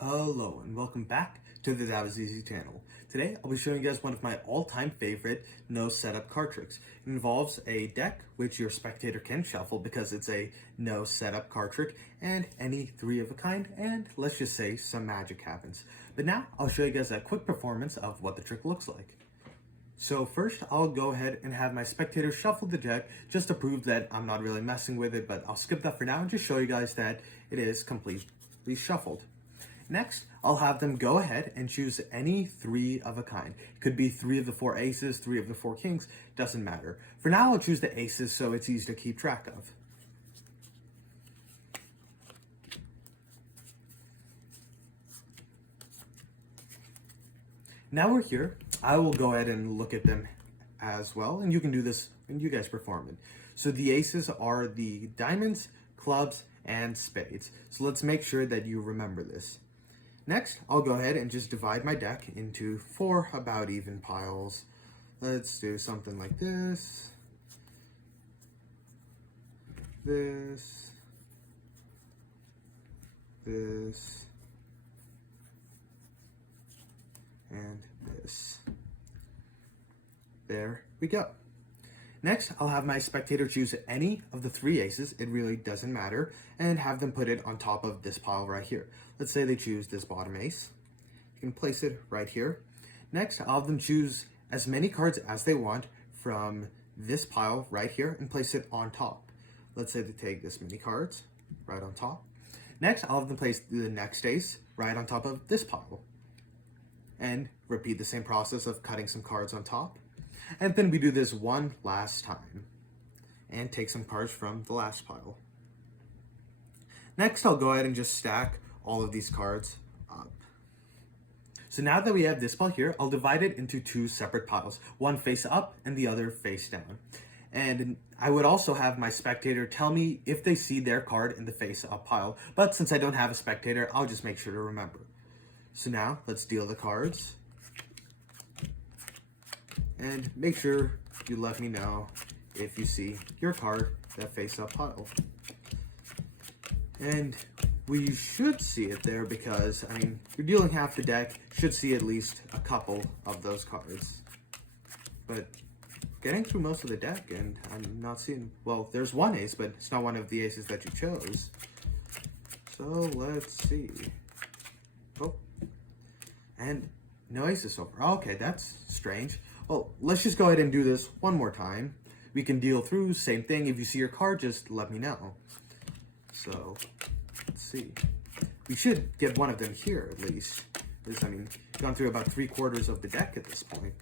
Hello and welcome back to the That Was Easy channel. Today I'll be showing you guys one of my all-time favorite no setup card tricks. It involves a deck which your spectator can shuffle because it's a no setup card trick and any three of a kind, and let's just say some magic happens. But now I'll show you guys a quick performance of what the trick looks like. So first I'll go ahead and have my spectator shuffle the deck just to prove that I'm not really messing with it, but I'll skip that for now and just show you guys that it is completely shuffled. Next, I'll have them go ahead and choose any three of a kind. It could be three of the four aces, three of the four kings, doesn't matter. For now, I'll choose the aces so it's easy to keep track of. Now we're here, I will go ahead and look at them as well, and you can do this when you guys perform it. So the aces are the diamonds, clubs, and spades. So let's make sure that you remember this. Next, I'll go ahead and just divide my deck into four about even piles. Let's do something like this, this, this, and this. There we go. Next, I'll have my spectator choose any of the three aces, it really doesn't matter, and have them put it on top of this pile right here. Let's say they choose this bottom ace. You can place it right here. Next, I'll have them choose as many cards as they want from this pile right here and place it on top. Let's say they take this many cards right on top. Next, I'll have them place the next ace right on top of this pile. And repeat the same process of cutting some cards on top. And then we do this one last time and take some cards from the last pile. Next, I'll go ahead and just stack all of these cards up. So now that we have this pile here, I'll divide it into two separate piles, one face up and the other face down. And I would also have my spectator tell me if they see their card in the face up pile, but since I don't have a spectator, I'll just make sure to remember. So now let's deal the cards. And make sure you let me know if you see your card that face up pile. And we should see it there because, I mean, you're dealing half the deck, should see at least a couple of those cards. But getting through most of the deck and I'm not seeing, well, there's one ace, but it's not one of the aces that you chose. So let's see. Oh, and no aces so far. Okay, that's strange. Well, let's just go ahead and do this one more time. We can deal through, same thing. If you see your card, just let me know. So, let's see. We should get one of them here, at least. Because, I mean, gone through about 3/4 of the deck at this point.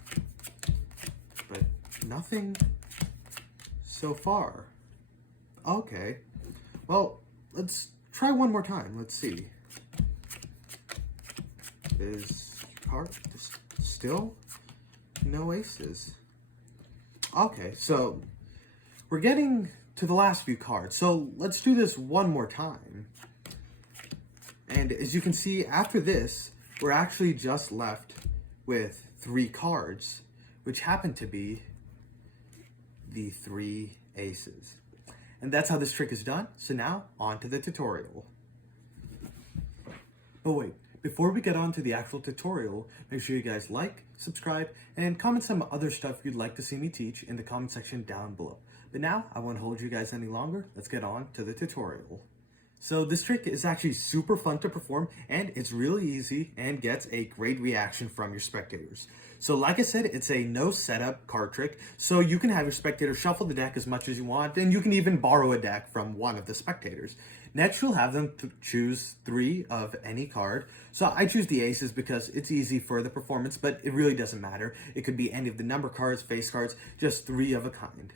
But nothing so far. Okay. Well, let's try one more time. Let's see. Is your card still? No aces. Okay, so we're getting to the last few cards. So let's do this one more time. And as you can see, after this, we're actually just left with 3 cards, which happen to be the 3 aces. And that's how this trick is done. So now, on to the tutorial. But wait. Before we get on to the actual tutorial, make sure you guys like, subscribe, and comment some other stuff you'd like to see me teach in the comment section down below. But now, I won't hold you guys any longer. Let's get on to the tutorial. So this trick is actually super fun to perform, and it's really easy and gets a great reaction from your spectators. So like I said, it's a no setup card trick, so you can have your spectator shuffle the deck as much as you want, and you can even borrow a deck from one of the spectators. Next, you'll have them choose 3 of any card. So I choose the aces because it's easy for the performance, but it really doesn't matter. It could be any of the number cards, face cards, just 3 of a kind.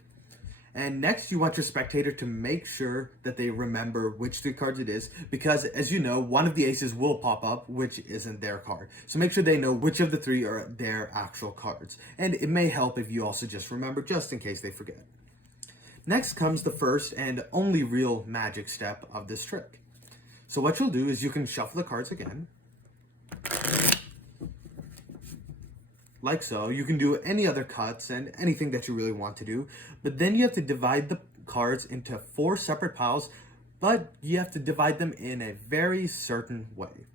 And next, you want your spectator to make sure that they remember which 3 cards it is, because as you know, one of the aces will pop up, which isn't their card. So make sure they know which of the 3 are their actual cards. And it may help if you also just remember, just in case they forget. Next comes the first and only real magic step of this trick. So what you'll do is you can shuffle the cards again. Like so. You can do any other cuts and anything that you really want to do, but then you have to divide the cards into 4 separate piles, but you have to divide them in a very certain way.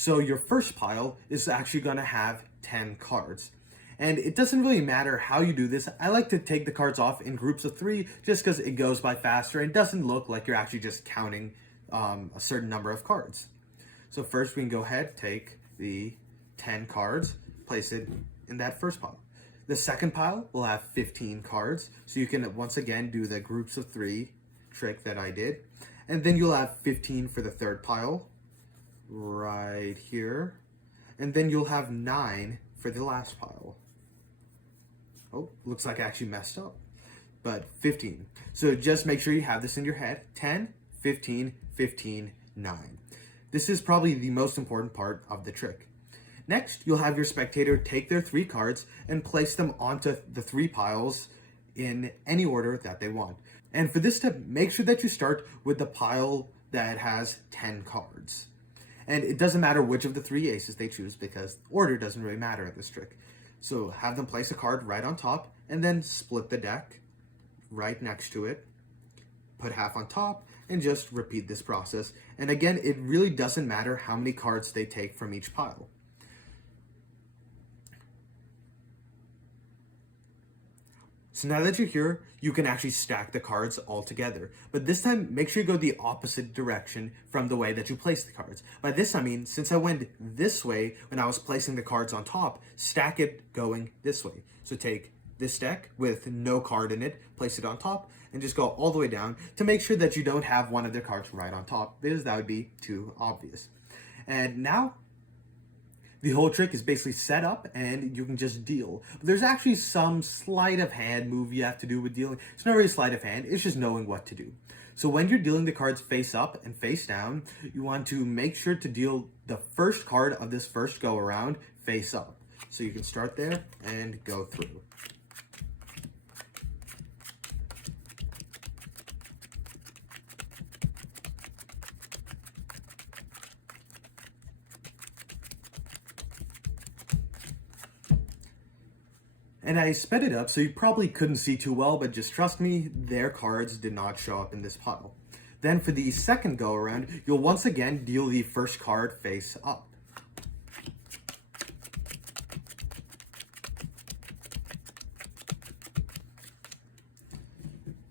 So your first pile is actually going to have 10 cards. And it doesn't really matter how you do this. I like to take the cards off in groups of 3 just because it goes by faster and doesn't look like you're actually just counting a certain number of cards. So first we can go ahead, take the 10 cards, place it in that first pile. The second pile will have 15 cards. So you can once again do the groups of 3 trick that I did. And then you'll have 15 for the third pile right here. And then you'll have 9 for the last pile. Oh, looks like I actually messed up. But 15. So just make sure you have this in your head. 10, 15, 15, 9. This is probably the most important part of the trick. Next, you'll have your spectator take their 3 cards and place them onto the 3 piles in any order that they want. And for this step, make sure that you start with the pile that has 10 cards. And it doesn't matter which of the 3 aces they choose because order doesn't really matter at this trick. So have them place a card right on top and then split the deck right next to it. Put half on top and just repeat this process. And again, it really doesn't matter how many cards they take from each pile. So now that you're here, you can actually stack the cards all together. But this time, make sure you go the opposite direction from the way that you place the cards. By this, I mean, since I went this way when I was placing the cards on top, stack it going this way. So take this deck with no card in it, place it on top, and just go all the way down to make sure that you don't have one of their cards right on top, because that would be too obvious. And now, the whole trick is basically set up and you can just deal. But there's actually some sleight of hand move you have to do with dealing. It's not really sleight of hand, it's just knowing what to do. So when you're dealing the cards face up and face down, you want to make sure to deal the first card of this first go around face up. So you can start there and go through. And I sped it up so you probably couldn't see too well, but just trust me, their cards did not show up in this pile. Then for the second go around, you'll once again deal the first card face up.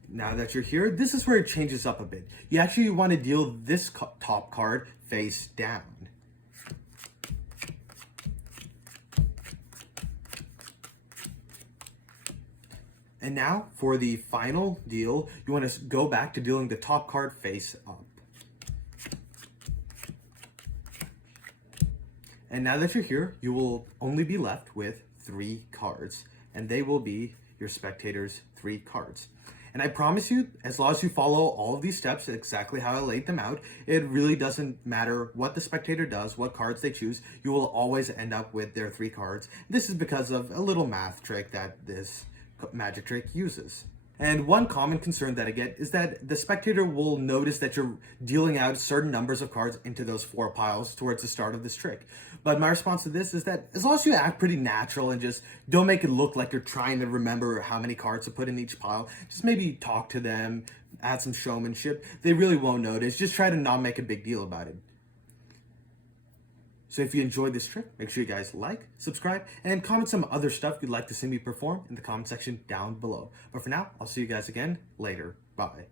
Now that you're here, this is where it changes up a bit. You actually want to deal this top card face down. And now, for the final deal, you want to go back to dealing the top card face up. And now that you're here, you will only be left with 3 cards. And they will be your spectator's 3 cards. And I promise you, as long as you follow all of these steps exactly how I laid them out, it really doesn't matter what the spectator does, what cards they choose, you will always end up with their 3 cards. This is because of a little math trick that this magic trick uses. And one common concern that I get is that the spectator will notice that you're dealing out certain numbers of cards into those 4 piles towards the start of this trick. But my response to this is that as long as you act pretty natural and just don't make it look like you're trying to remember how many cards to put in each pile, just maybe talk to them, add some showmanship, they really won't notice. Just try to not make a big deal about it. So if you enjoyed this trick, make sure you guys like, subscribe, and comment some other stuff you'd like to see me perform in the comment section down below. But for now, I'll see you guys again later. Bye.